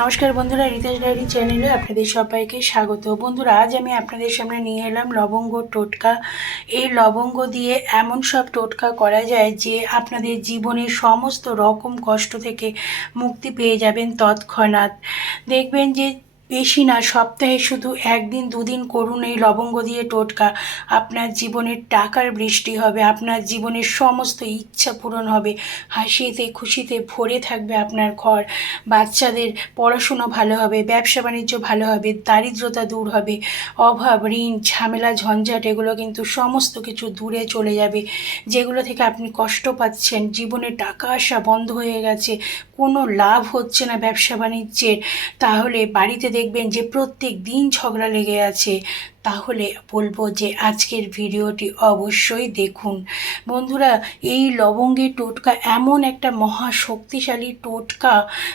নমস্কার বন্ধুরা রিতাস ডায়েরি চ্যানেলে আপনাদের সবাইকে স্বাগত। বন্ধুরা, আজ আমি আপনাদের সামনে নিয়ে এলাম লবঙ্গ টোটকা। এই লবঙ্গ দিয়ে এমন সব টোটকা করা যায় যে আপনাদের জীবনের সমস্ত রকম কষ্ট থেকে মুক্তি পেয়ে যাবেন তৎক্ষণাৎ। দেখবেন যে বেশি না, সপ্তাহে শুধু একদিন, দুদিন করুন এই লবঙ্গ দিয়ে টোটকা। আপনার জীবনের টাকার বৃষ্টি হবে, আপনার জীবনের সমস্ত ইচ্ছা পূরণ হবে। হাসিতে, খুশিতে ভরে থাকবে আপনার ঘর। বাচ্চাদের পড়াশুনো ভালো হবে, ব্যবসা বাণিজ্য ভালো হবে, দারিদ্রতা দূর হবে। অভাব, ঋণ, ঝামেলা, ঝঞ্ঝাট, এগুলো কিন্তু সমস্ত কিছু দূরে চলে যাবে। যেগুলো থেকে আপনি কষ্ট পাচ্ছেন, জীবনে টাকা আসা বন্ধ হয়ে গেছে, কোনো লাভ হচ্ছে না ব্যবসা বাণিজ্যের। তাহলে বাড়িতে দেখবেন যে প্রত্যেক দিন ঝগড়া লেগে আছে। তাহলে বলব যে আজকের ভিডিওটি অবশ্যই দেখুন। বন্ধুরা, এই লবঙ্গের টোটকা এমন একটা মহা শক্তিশালী টোটকা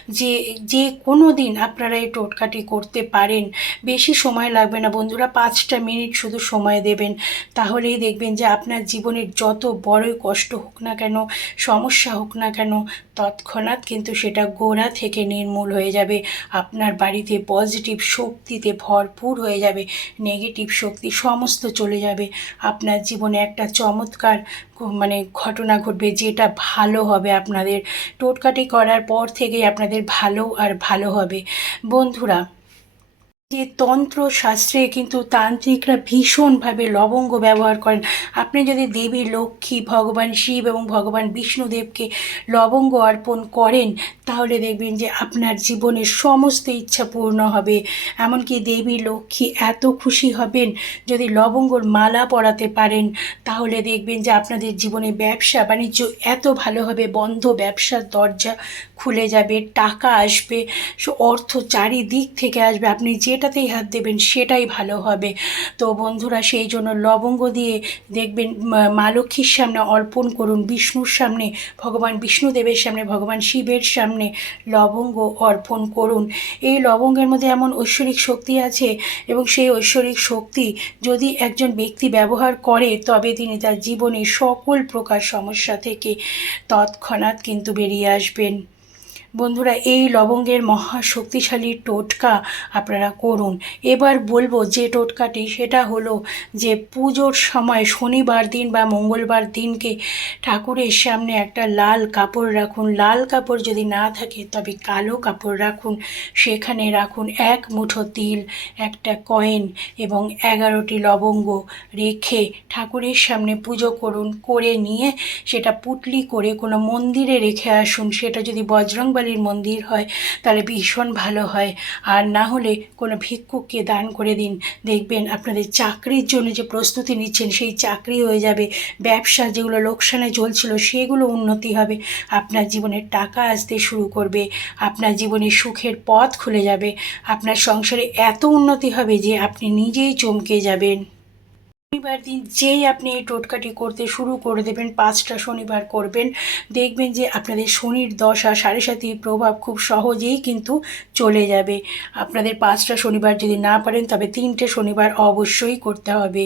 যে যে কোনো দিন আপনারা এই টোটকাটি করতে পারেন। বেশি সময় লাগবে না বন্ধুরা, পাঁচটা মিনিট শুধু সময় দেবেন। তাহলেই দেখবেন যে আপনার জীবনের যত বড়ই কষ্ট হোক না কেন, সমস্যা হোক না কেন, তৎক্ষণাৎ কিন্তু সেটা গোড়া থেকে নির্মূল হয়ে যাবে। আপনার বাড়িতে পজিটিভ শক্তিতে ভরপুর হয়ে যাবে, নেগেটিভ শক্তি সমস্ত চলে যাবে। আপনার জীবনে একটা চমৎকার মানে ঘটনা ঘটবে যেটা ভালো হবে আপনাদের। টোটকাটি করার পর থেকেই আপনাদের ভালো আর ভালো হবে। বন্ধুরা যে তন্ত্র শাস্ত্রে কিন্তু তান্ত্রিকরা ভীষণভাবে লবঙ্গ ব্যবহার করেন। আপনি যদি দেবী, লক্ষ্মী, ভগবান শিব এবং ভগবান বিষ্ণুদেবকে লবঙ্গ অর্পণ করেন, তাহলে দেখবেন যে আপনার জীবনের সমস্ত ইচ্ছা পূর্ণ হবে। এমনকি দেবী, লক্ষ্মী এত খুশি হবেন যদি লবঙ্গর মালা পরাতে পারেন, তাহলে দেখবেন যে আপনাদের জীবনে ব্যবসা বাণিজ্য এত ভালো হবে, বন্ধ ব্যবসার দরজা খুলে যাবে, টাকা আসবে, অর্থ চারিদিক থেকে আসবে। আপনি যেটাতেই হাত দেবেন সেটাই ভালো হবে। তো বন্ধুরা, সেই জন্য লবঙ্গ দিয়ে দেখবেন মা লক্ষ্মীর সামনে অর্পণ করুন, বিষ্ণুর সামনে, ভগবান বিষ্ণুদেবের সামনে, ভগবান শিবের সামনে লবঙ্গ অর্পণ করুন। এই লবঙ্গের মধ্যে এমন ঐশ্বরিক শক্তি আছে এবং সেই ঐশ্বরিক শক্তি যদি একজন ব্যক্তি ব্যবহার করে, তবে তিনি তার জীবনে সকল প্রকার সমস্যা থেকে তৎক্ষণাৎ কিন্তু বেরিয়ে আসবেন। বন্ধুরা, এই লবঙ্গের মহা শক্তিশালী টোটকা আপনারা করুন। এবার বলব যে টোটকাটি, সেটা হলো যে পুজোর সময় শনিবার দিন বা মঙ্গলবার দিনকে ঠাকুরের সামনে একটা লাল কাপড় রাখুন। লাল কাপড় যদি না থাকে, তবে কালো কাপড় রাখুন। সেখানে রাখুন এক মুঠো তিল, একটা কয়েন এবং এগারোটি লবঙ্গ রেখে ঠাকুরের সামনে পুজো করুন। করে নিয়ে সেটা পুটলি করে কোনো মন্দিরে রেখে আসুন। সেটা যদি বজরংবালী কালীর মন্দির হয়, তাহলে ভীষণ ভালো হয়। আর না হলে কোনো ভিক্ষুককে দান করে দিন। দেখবেন আপনাদের চাকরির জন্য যে প্রস্তুতি নিচ্ছেন, সেই চাকরি হয়ে যাবে। ব্যবসা যেগুলো লোকসানে চলছিল সেগুলো উন্নতি হবে। আপনার জীবনে টাকা আসতে শুরু করবে। আপনার জীবনে সুখের পথ খুলে যাবে। আপনার সংসারে এত উন্নতি হবে যে আপনি নিজেই চমকে যাবেন। শনিবার দিন যেই আপনি এই টোটকাটি করতে শুরু করে দেবেন, পাঁচটা শনিবার করবেন, দেখবেন যে আপনাদের শনির দশা সাড়ে সাতির প্রভাব খুব সহজেই কিন্তু চলে যাবে। আপনাদের পাঁচটা শনিবার যদি না পারেন, তবে তিনটে শনিবার অবশ্যই করতে হবে।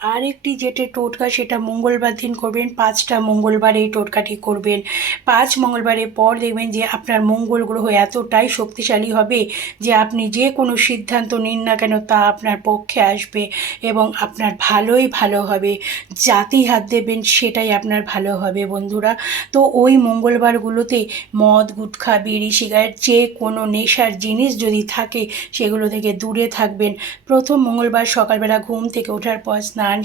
আরেকটি যেটা টোটকা, সেটা মঙ্গলবার দিন করবেন, পাঁচটা মঙ্গলবার এই টোটকাটি করবেন। পাঁচ মঙ্গলবারের পর দেখবেন যে আপনার মঙ্গল গ্রহ এতটাই শক্তিশালী হবে যে আপনি যে কোনো সিদ্ধান্ত নিন না কেন তা আপনার পক্ষে আসবে এবং আপনার ভালোই ভালো হবে। যাতেই হাত দেবেন সেটাই আপনার ভালো হবে বন্ধুরা। তো ওই মঙ্গলবারগুলোতে মদ, গুটখা, বিড়ি, সিগারেট যে কোনো নেশার জিনিস যদি থাকে সেগুলো থেকে দূরে থাকবেন। প্রথম মঙ্গলবার সকালবেলা ঘুম থেকে ওঠার পর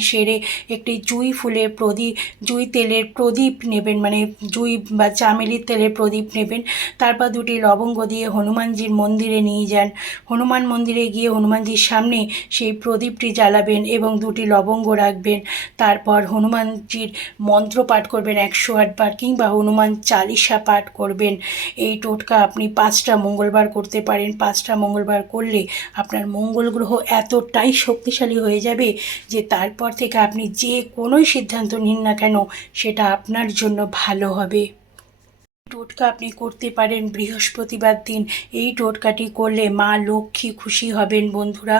সেরে একটি জুই ফুলের প্রদীপ, জুই তেলের প্রদীপ নেবেন মানে জুই বা চামেলির তেলের প্রদীপ নেবেন। তারপর দুটি লবঙ্গ দিয়ে হনুমানজির মন্দিরে নিয়ে যান। হনুমান মন্দিরে গিয়ে হনুমানজির সামনে সেই প্রদীপটি জ্বালাবেন এবং দুটি লবঙ্গ রাখবেন। তারপর হনুমানজির মন্ত্র পাঠ করবেন একশো আটবার কিংবা হনুমান চালিশা পাঠ করবেন। এই টোটকা আপনি পাঁচটা মঙ্গলবার করতে পারেন। পাঁচটা মঙ্গলবার করলে আপনার মঙ্গল গ্রহ এতটাই শক্তিশালী হয়ে যাবে যে তার তারপর থেকে আপনি যে কোনোই সিদ্ধান্ত নিন না কেন সেটা আপনার জন্য ভালো হবে। টোটকা আপনি করতে পারেন বৃহস্পতিবার দিন। এই টোটকাটি করলে মা লক্ষ্মী খুশি হবেন বন্ধুরা।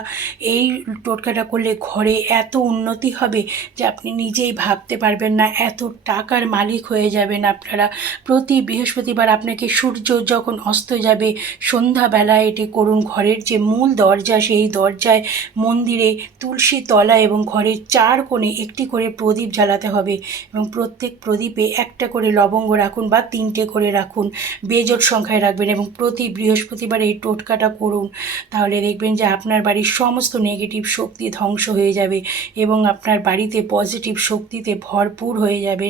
এই টোটকাটা করলে ঘরে এত উন্নতি হবে যে আপনি নিজেই ভাবতে পারবেন না, এত টাকার মালিক হয়ে যাবেন আপনারা। প্রতি বৃহস্পতিবার আপনাকে সূর্য যখন অস্ত যাবে, সন্ধ্যাবেলায় এটি করুন। ঘরের যে মূল দরজা, সেই দরজায় মন্দিরে তুলসী তলা এবং ঘরের চার কোণে একটি করে প্রদীপ জ্বালাতে হবে এবং প্রত্যেক প্রদীপে একটা করে লবঙ্গ রাখুন বা তিনটে করে রাখুন, বেজোট সংখ্যায় রাখবেন এবং প্রতি বৃহস্পতিবার এই টোটকাটা করুন। তাহলে দেখবেন যে আপনার বাড়ির সমস্ত নেগেটিভ শক্তি ধ্বংস হয়ে যাবে এবং আপনার বাড়িতে পজিটিভ শক্তিতে ভরপুর হয়ে যাবে।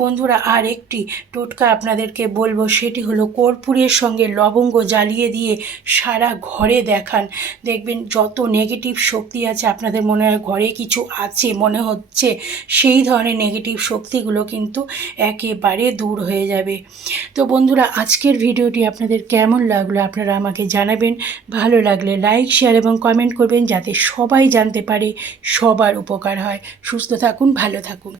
বন্ধুরা, আর একটি টোটকা আপনাদেরকে বলব, সেটি হলো কর্পূরের সঙ্গে লবঙ্গ জ্বালিয়ে দিয়ে সারা ঘরে দেখান। দেখবেন যত নেগেটিভ শক্তি আছে, আপনাদের মনে হয় ঘরে কিছু আছে, মনে হচ্ছে, সেই ধরনের নেগেটিভ শক্তিগুলো কিন্তু একেবারে দূর হয়ে যাবে। তো বন্ধুরা, আজকের ভিডিওটি আপনাদের কেমন লাগল আপনারা আমাকে জানাবেন। ভালো লাগলে লাইক, শেয়ার এবং কমেন্ট করবেন যাতে সবাই জানতে পারে সবার উপকার হয়। সুস্থ থাকুন, ভালো থাকুন।